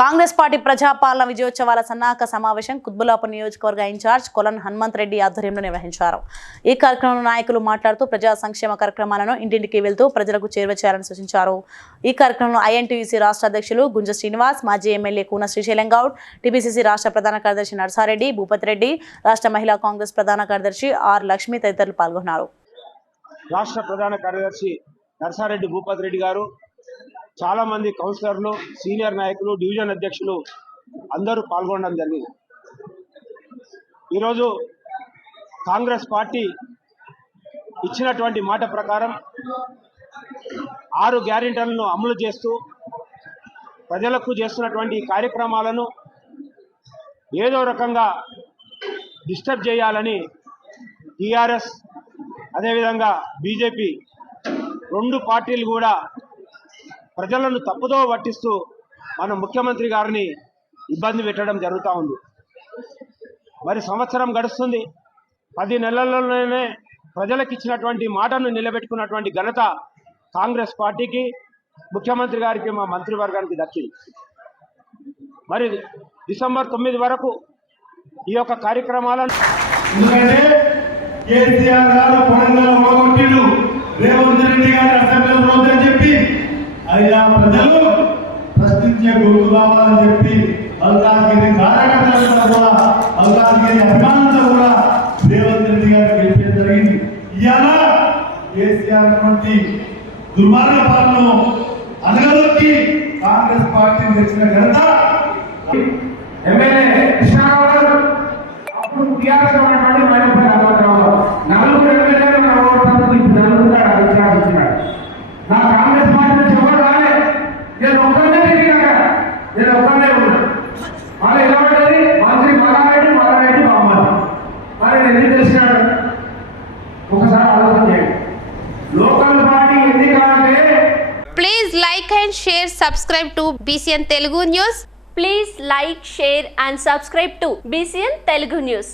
Congress party ప్రజాపాలన విజయోత్సవాల సన్నాహక సమావేశం కుత్బులాపూర్ నియోజకవర్గ ఇన్ఛార్జ్ కొలన్ హనుమంత్ రెడ్డి ఆధ్వర్యంలో నిర్వహించారు. ఈ కార్యక్రమంలో నాయకులు మాట్లాడుతూ ప్రజా సంక్షేమ కార్యక్రమాలను ఇంటింటికి వెళ్తూ ప్రజలకు చేరువ చేయాలని సూచించారు. ఈ కార్యక్రమంలో ఐఎన్టీయూసీ రాష్ట్ర అధ్యక్షులు గుంజ శ్రీనివాస్ మాజీ ఎమ్మెల్యే కూన శ్రీశైలం గౌడ్ టీపీసీసీ రాష్ట్ర ప్రధాన కార్యదర్శి నర్సారెడ్డి భూపతి రెడ్డి రాష్ట్ర మహిళా కాంగ్రెస్ ప్రధాన కార్యదర్శి ఆర్ లక్ష్మి తదితరులు పాల్గొన్నారు. రాష్ట్ర ప్రధాన కార్యదర్శి నరసారెడ్డి భూపతి రెడ్డి గారు చాలామంది కౌన్సిలర్లు సీనియర్ నాయకులు డివిజన్ అధ్యక్షులు అందరూ పాల్గొనడం జరిగింది. ఈరోజు కాంగ్రెస్ పార్టీ ఇచ్చినటువంటి మాట ప్రకారం ఆరు గ్యారెంటీలను అమలు చేస్తూ ప్రజలకు చేస్తున్నటువంటి కార్యక్రమాలను ఏదో రకంగా డిస్టర్బ్ చేయాలని టీఆర్ఎస్ అదేవిధంగా బీజేపీ రెండు పార్టీలు కూడా ప్రజలను తప్పుదో పట్టిస్తూ మన ముఖ్యమంత్రి గారిని ఇబ్బంది పెట్టడం జరుగుతూ ఉంది. మరి సంవత్సరం గడుస్తుంది. పది నెలల్లోనే ప్రజలకు ఇచ్చినటువంటి మాటను నిలబెట్టుకున్నటువంటి ఘనత కాంగ్రెస్ పార్టీకి ముఖ్యమంత్రి గారికి మా మంత్రివర్గానికి దక్కింది. మరి డిసెంబర్ తొమ్మిది వరకు ఈ యొక్క కార్యక్రమాలను ఎందుకంటే కేసీఆర్ గారు పొలంగా పోగొట్టిండు రేవంత్ రెడ్డి గారు అసెంబ్లీలో వద్దని చెప్పి అయినా ప్రజలు ప్రశ్నించే గుర్తు కావాలని చెప్పి మల్కాజ్గిరి కార్యకర్తలంతా కూడా మల్కాజ్గిరి అభిమానులతో కూడా రేవంత్ రెడ్డి గారు గెలిపేది జరిగింది. ఇవాళ కేసీఆర్ వంటి దుర్మార్గ పాలనను అనగదొక్కి కాంగ్రెస్ పార్టీని తెచ్చిన ఘనత ఎమ్మెల్యే కృష్ణారావు గారు అప్పుడు టీఆర్ఎస్ మంత్రి మల్లారెడ్డి మల్లారెడ్డి బామ్మారి మరి నేను ఎందుకు తెలిసినాడు ఒకసారి ఆలోచన చేయండి లోకల్ పార్టీ ఎన్నికలంటే Please like and share, subscribe to BCN Telugu News. Please like, share and subscribe to BCN Telugu News.